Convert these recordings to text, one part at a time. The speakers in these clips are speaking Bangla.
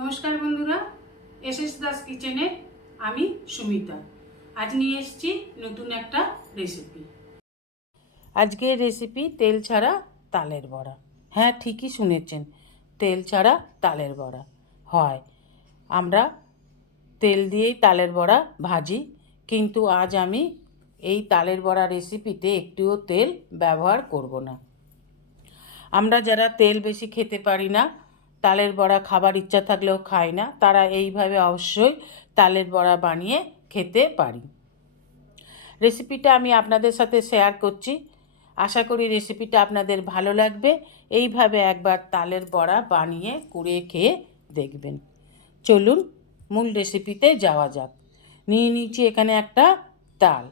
নমস্কার বন্ধুরা এস এস দাস কিচেনে আমি সুমিতা। আজ নিয়ে এসেছি নতুন একটা রেসিপি আজকের রেসিপি তেল ছাড়া তালের বড়া। হ্যাঁ ঠিকই শুনেছেন, তেল ছাড়া তালের বড়া হয়। আমরা তেল দিয়েই তালের বড়া ভাজি, কিন্তু আজ আমি এই তালের বড়া রেসিপিতে একটুও তেল ব্যবহার করব না। আমরা যারা তেল বেশি খেতে পারি না তালের বড়া খাবার ইচ্ছা থাকলেও খায় না। তারা এইভাবে অবশ্যই তালের বড়া বানিয়ে খেতে পারি। রেসিপিটা আমি আপনাদের সাথে শেয়ার করছি। আশা করি রেসিপিটা আপনাদের ভালো লাগবে। এইভাবে একবার তালের বড়া বানিয়ে কুড়িয়ে খেয়ে দেখবেন। চলুন মূল রেসিপিতে যাওয়া যাক। নিয়ে নিচ্ছি এখানে একটা তাল।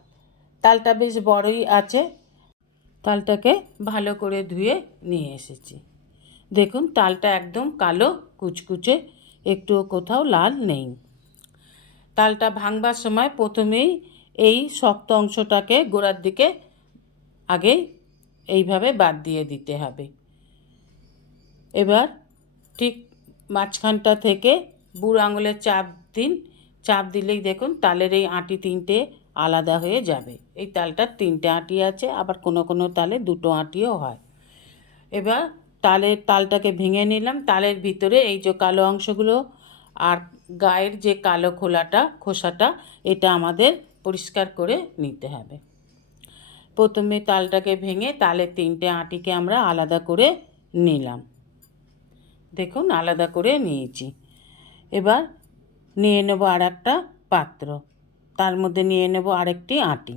তালটা বেশ বড়ই আছে। তালটাকে ভালো করে ধুয়ে নিয়ে এসেছি। দেখুন, তালটা একদম কালো, কুচকুচে একটুও কোথাও লাল নেই। তালটা ভাঙবার সময় প্রথমেই এই শক্ত অংশটাকে গোড়ার দিকে আগে এইভাবে বাদ দিয়ে দিতে হবে। এবার ঠিক মাঝখানটা থেকে বুড়ো আঙুলের চাপ দিন। চাপ দিলেই দেখুন, তালের এই আঁটি তিনটে আলাদা হয়ে যাবে। এই তালটার তিনটে আঁটি আছে, আবার কোনো কোনো তালে দুটো আঁটিও হয়। এবার তালের তালটাকে ভেঙে নিলাম। তালের ভিতরে এই যে কালো অংশগুলো আর গায়ের যে কালো খোলাটা, খোসাটা, এটা আমাদের পরিষ্কার করে নিতে হবে। প্রথমে তালটাকে ভেঙে তালের তিনটে আঁটিকে আমরা আলাদা করে নিলাম। দেখুন, আলাদা করে নিয়েছি। এবার নিয়ে নেব আর একটা পাত্র। তার মধ্যে নিয়ে নেব আরেকটি আঁটি।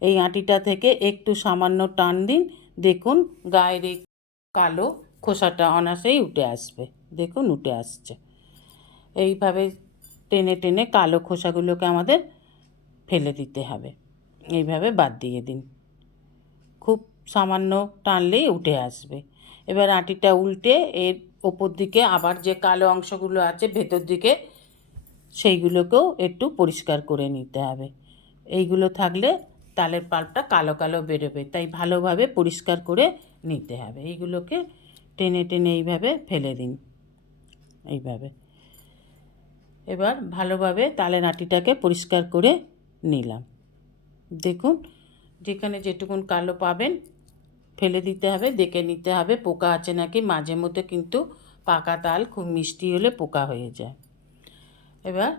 এই আঁটিটা থেকে একটু সামান্য টান দিন। দেখুন, গায়ের এই কালো খোসাটা অনাসেই উঠে আসবে। দেখুন, উঠে আসছে। এইভাবে টেনে টেনে কালো খোসাগুলোকে আমাদের ফেলে দিতে হবে। এইভাবে বাদ দিয়ে দিন। খুব সামান্য টানলেই উঠে আসবে। এবার আটিটা উল্টে এর ওপর দিকে আবার যে কালো অংশগুলো আছে ভেতর দিকে, সেইগুলোকেও একটু পরিষ্কার করে নিতে হবে। এইগুলো থাকলে তালের পাল্পটা কালো কালো বেরোবে, তাই ভালোভাবে পরিষ্কার করে নিতে হবে। এইগুলোকে টেনে টেনে এইভাবে ফেলে দিন, এইভাবে। এবার ভালোভাবে তালের আটিটাকে পরিষ্কার করে নিলাম। দেখুন, যেখানে যেটুকুন কালো পাবেন, ফেলে দিতে হবে, দেখে নিতে হবে, পোকা আছে নাকি। মাঝে মধ্যে কিন্তু পাকা তাল খুব মিষ্টি হলে পোকা হয়ে যায়। এবার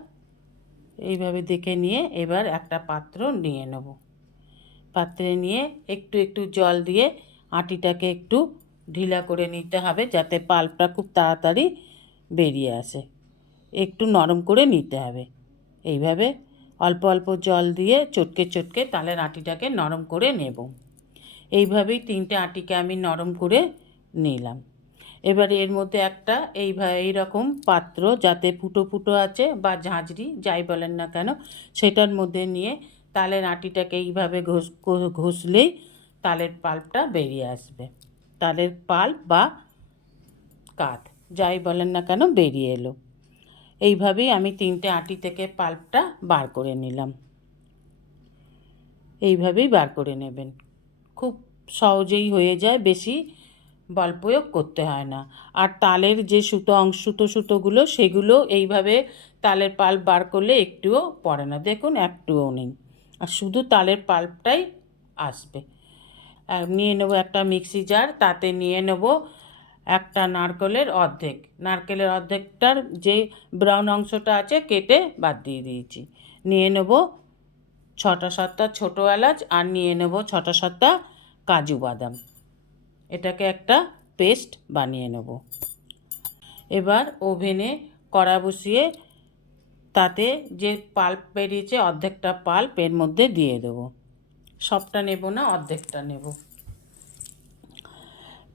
এইভাবে দেখে নিয়ে এবার একটা পাত্র নিয়ে নেব। পাত্রে নিয়ে একটু একটু জল দিয়ে আটিটাকে একটু ঢিলা করে নিতে হবে যাতে পাল্পটা খুব তাড়াতাড়ি বেরিয়ে আসে। একটু নরম করে নিতে হবে। এইভাবে অল্প অল্প জল দিয়ে চটকে চটকে তালের আটিটাকে নরম করে নেব। এইভাবেই তিনটে আটিকে আমি নরম করে নিলাম। এবার এর মধ্যে একটা এইভাবে এইরকম পাত্র যাতে ফুটো ফুটো আছে বা ঝাঁঝরি যাই বলেন না কেন, সেটার মধ্যে নিয়ে তালের আটিটাকে এইভাবে ঘষ ঘষলেই তালের পাল্পটা বেরিয়ে আসবে। তালের পাল্প বা কাঠ যাই বলেন না কেন, বেরিয়ে এলো। এইভাবেই আমি তিনটে আটি থেকে পাল্পটা বার করে নিলাম। এইভাবেই বার করে নেবেন। খুব সহজেই হয়ে যায়, বেশি বল প্রয়োগ করতে হয় না। আর তালের যে সুতো অংশ সুতো সুতোগুলো, সেগুলো এইভাবে তালের পাল্প বার করলে একটুও পড়ে না। দেখুন, একটুও নেই। আর শুধু তালের পাল্পটাই আসবে। নিয়ে নেব একটা মিক্সি জার, তাতে নিয়ে নেব একটা নারকেলের অর্ধেক। নারকেলের অর্ধেকটার যে ব্রাউন অংশটা আছে, কেটে বাদ দিয়ে দিয়েছি। নিয়ে নেব ছটা সাতটা ছোটো এলাচ আর নিয়ে নেব ছটা সাতটা কাজু বাদাম। এটাকে একটা পেস্ট বানিয়ে নেব। এবার ওভেনে কড়া বসিয়ে তাতে যে পাল্প বেরিয়েছে, অর্ধেকটা পাল্প এর মধ্যে দিয়ে দেবো। সবটা নেব না, অর্ধেকটা নেব।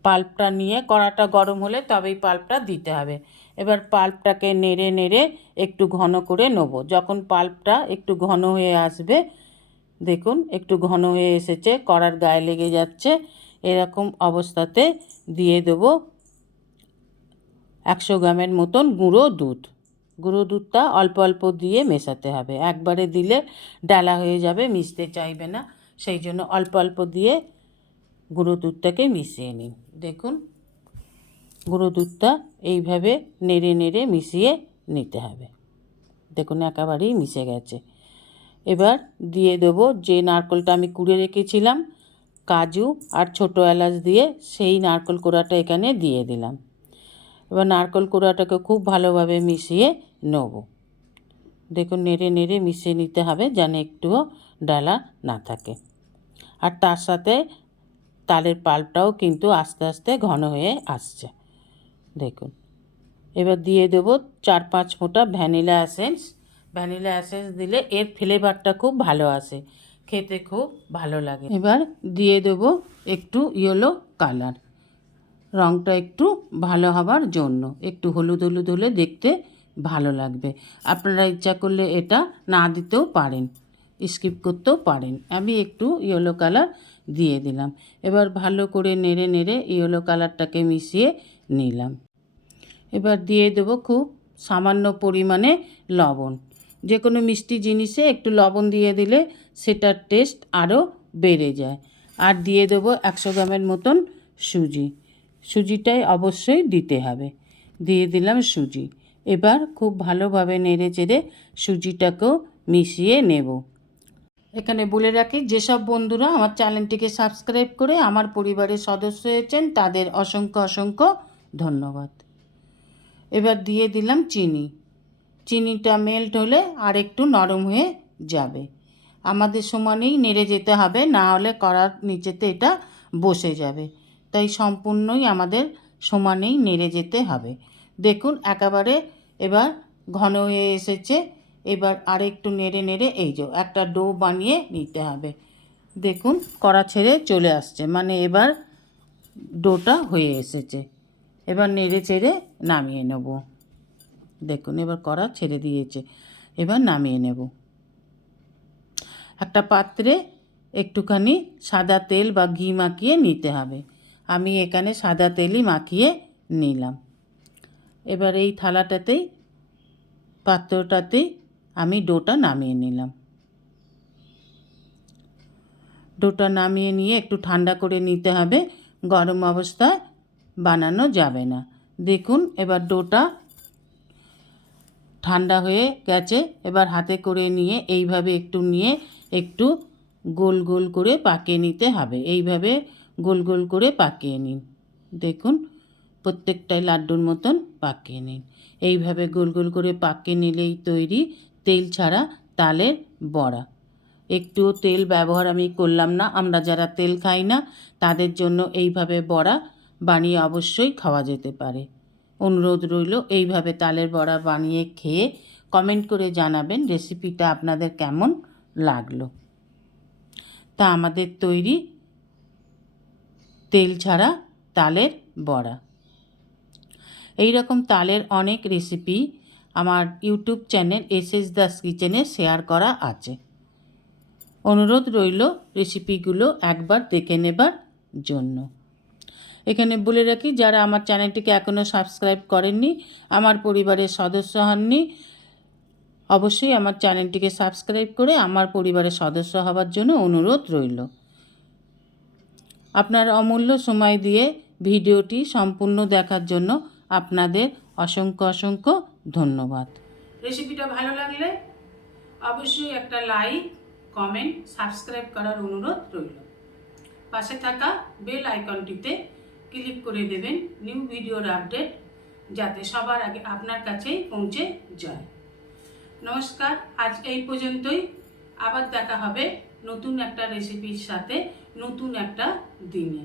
পাল্পটা নিয়ে কড়াটা গরম হলে তবেই পাল্পটা দিতে হবে। এবার পাল্পটাকে নেড়ে নেড়ে একটু ঘন করে নেব। যখন পাল্পটা একটু ঘন হয়ে আসবে, দেখুন একটু ঘন হয়ে এসেছে, কড়ার গায়ে লেগে যাচ্ছে, এরকম অবস্থাতে দিয়ে দেবো একশো গ্রামের মতন গুঁড়ো দুধ। গুঁড়ো দুধটা অল্প অল্প দিয়ে মেশাতে হবে। একবারে দিলে ডালা হয়ে যাবে, মিশতে চাইবে না। সেই জন্য অল্প অল্প দিয়ে গুঁড়ো দুধটাকে মিশিয়ে নিন। দেখুন, গুঁড়ো দুধটা এইভাবে নেড়ে নেড়ে মিশিয়ে নিতে হবে। দেখুন, একেবারেই মিশে গেছে। এবার দিয়ে দেবো যে নারকলটা আমি কুড়ে রেখেছিলাম, কাজু আর ছোটো এলাচ দিয়ে সেই নারকল কোড়াটা এখানে দিয়ে দিলাম। এবার নারকল কোড়াটাকে খুব ভালোভাবে মিশিয়ে নেব। দেখুন, নেড়ে নেড়ে মিশিয়ে নিতে হবে যেন একটুও ডালা না থাকে। আর তার সাথে তালের পাল্পটাও কিন্তু আস্তে আস্তে ঘন হয়ে আসছে। দেখুন, এবার দিয়ে দেব চার পাঁচ ফোঁটা ভ্যানিলা অ্যাসেন্স ভ্যানিলা অ্যাসেন্স দিলে এর ফ্লেভারটা খুব ভালো আসে, খেতে খুব ভালো লাগে। এবার দিয়ে দেবো একটু ইয়েলো কালার। রঙটা একটু ভালো হবার জন্য, একটু হলুদ হলুদ হলে দেখতে ভালো লাগবে। আপনারা ইচ্ছা করলে এটা না দিতেও পারেন, স্কিপ করতেও পারেন। আমি একটু ইয়েলো কালার দিয়ে দিলাম। এবার ভালো করে নেড়ে নেড়ে ইয়েলো কালারটাকে মিশিয়ে নিলাম। এবার দিয়ে দেবো খুব সামান্য পরিমাণে লবণ। যে কোনো মিষ্টি জিনিসে একটু লবণ দিয়ে দিলে সেটার টেস্ট আরও বেড়ে যায়। আর দিয়ে দেবো একশো গ্রামের মতন সুজি। সুজিটাই অবশ্যই দিতে হবে। দিয়ে দিলাম সুজি। এবার খুব ভালোভাবে নেড়ে চেড়ে সুজিটাকেও মিশিয়ে নেব। এখানে বলে রাখি, যেসব বন্ধুরা আমার চ্যানেলটিকে সাবস্ক্রাইব করে আমার পরিবারের সদস্য হয়েছেন, তাদের অসংখ্য অসংখ্য ধন্যবাদ। এবার দিয়ে দিলাম চিনি। চিনিটা মেল্ট হলে আর একটু নরম হয়ে যাবে। আমাদের সমানেই নেড়ে যেতে হবে, না হলে কড়ার নিচেতে এটা বসে যাবে। তাই সম্পূর্ণই আমাদের সমানেই নেড়ে যেতে হবে। দেখুন, একেবারে এবার ঘন হয়ে এসেছে। এবার আর একটু নেড়ে নেড়ে এই যে একটা ডো বানিয়ে নিতে হবে। দেখুন, কড়া ছেড়ে চলে আসছে। মানে এবার ডোটা হয়ে এসেছে। এবার নেড়ে চেড়ে নামিয়ে নেব। দেখুন, এবার কড়া ছেড়ে দিয়েছে। এবার নামিয়ে নেব। একটা পাত্রে একটুখানি সাদা তেল বা ঘি মাখিয়ে নিতে হবে। আমি এখানে সাদা তেলই মাখিয়ে নিলাম। এবার এই থালাটাতেই পাত্রটাতেই আমি ডোটা নামিয়ে নিলাম। ডোটা নামিয়ে নিয়ে একটু ঠান্ডা করে নিতে হবে। গরম অবস্থায় বানানো যাবে না। দেখুন, এবার ডোটা ঠান্ডা হয়ে গেছে। এবার হাতে করে নিয়ে এইভাবে একটু নিয়ে একটু গোল গোল করে পাকিয়ে নিতে হবে। এইভাবে গোল গোল করে পাকিয়ে নিন। দেখুন প্রত্যেকটাই লাড্ডুর মতন পাকিয়ে নিন। এইভাবে গোল গোল করে পাকিয়ে নিলেই তৈরি তেল ছাড়া তালের বড়া। একটুও তেল ব্যবহার আমি করলাম না, আমরা যারা তেল খাই না, তাদের জন্য এইভাবে বড়া বানিয়ে অবশ্যই খাওয়া যেতে পারে। অনুরোধ রইল, এইভাবে তালের বড়া বানিয়ে খেয়ে কমেন্ট করে জানাবেন রেসিপিটা আপনাদের কেমন লাগল। তা আমাদের তৈরি তেল ছাড়া তালের বড়া। এই রকম তালের অনেক রেসিপি আমার YouTube channel S S Das কিচেনে শেয়ার করা আছে। অনুরোধ রইল রেসিপিগুলো একবার দেখে নেবার জন্য। এখানে বলে রাখি, যারা আমার চ্যানেলটিকে এখনও সাবস্ক্রাইব করেননি, আমার পরিবারের সদস্য হননি, অবশ্যই আমার চ্যানেলটিকে সাবস্ক্রাইব করে আমার পরিবারের সদস্য হওয়ার জন্য অনুরোধ রইল। আপনার অমূল্য সময় দিয়ে ভিডিওটি সম্পূর্ণ দেখার জন্য আপনাদের অসংখ্য অসংখ্য ধন্যবাদ। রেসিপিটা ভালো লাগলে অবশ্যই একটা লাইক, কমেন্ট, সাবস্ক্রাইব করার অনুরোধ রইল। পাশে থাকা বেল আইকনটিতে ক্লিক করে দেবেন নিউ ভিডিওর আপডেট যাতে সবার আগে আপনার কাছেই পৌঁছে যায়। নমস্কার, আজ এই পর্যন্তই। আবার দেখা হবে নতুন একটা রেসিপির সাথে, নতুন একটা দিনে।